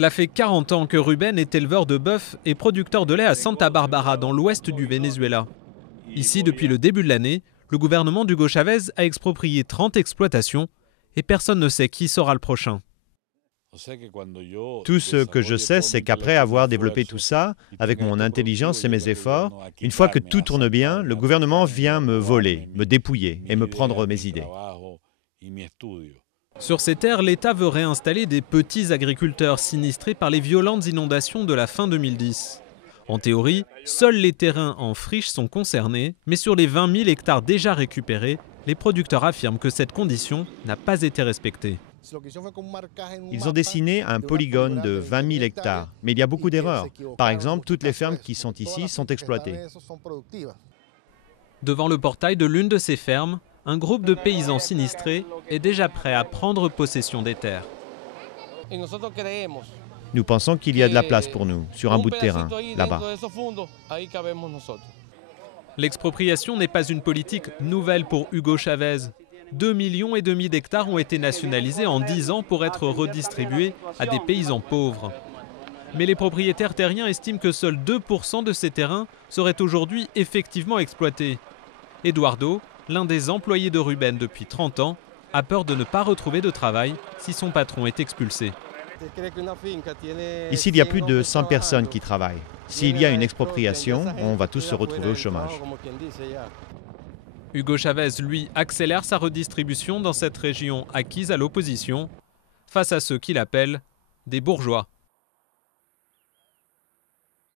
Cela fait 40 ans que Rubén est éleveur de bœuf et producteur de lait à Santa Barbara, dans l'ouest du Venezuela. Ici, depuis le début de l'année, le gouvernement d'Hugo Chávez a exproprié 30 exploitations et personne ne sait qui sera le prochain. Tout ce que je sais, c'est qu'après avoir développé tout ça, avec mon intelligence et mes efforts, une fois que tout tourne bien, le gouvernement vient me voler, me dépouiller et me prendre mes idées. Sur ces terres, l'État veut réinstaller des petits agriculteurs sinistrés par les violentes inondations de la fin 2010. En théorie, seuls les terrains en friche sont concernés, mais sur les 20 000 hectares déjà récupérés, les producteurs affirment que cette condition n'a pas été respectée. Ils ont dessiné un polygone de 20 000 hectares, mais il y a beaucoup d'erreurs. Par exemple, toutes les fermes qui sont ici sont exploitées. Devant le portail de l'une de ces fermes, un groupe de paysans sinistrés est déjà prêt à prendre possession des terres. Nous pensons qu'il y a de la place pour nous, sur un bout de terrain, là-bas. L'expropriation n'est pas une politique nouvelle pour Hugo Chávez. 2,5 millions d'hectares ont été nationalisés en 10 ans pour être redistribués à des paysans pauvres. Mais les propriétaires terriens estiment que seuls 2% de ces terrains seraient aujourd'hui effectivement exploités. Eduardo, l'un des employés de Rubén depuis 30 ans, a peur de ne pas retrouver de travail si son patron est expulsé. Ici, il y a plus de 100 personnes qui travaillent. S'il y a une expropriation, on va tous se retrouver au chômage. Hugo Chávez, lui, accélère sa redistribution dans cette région acquise à l'opposition, face à ceux qu'il appelle des bourgeois.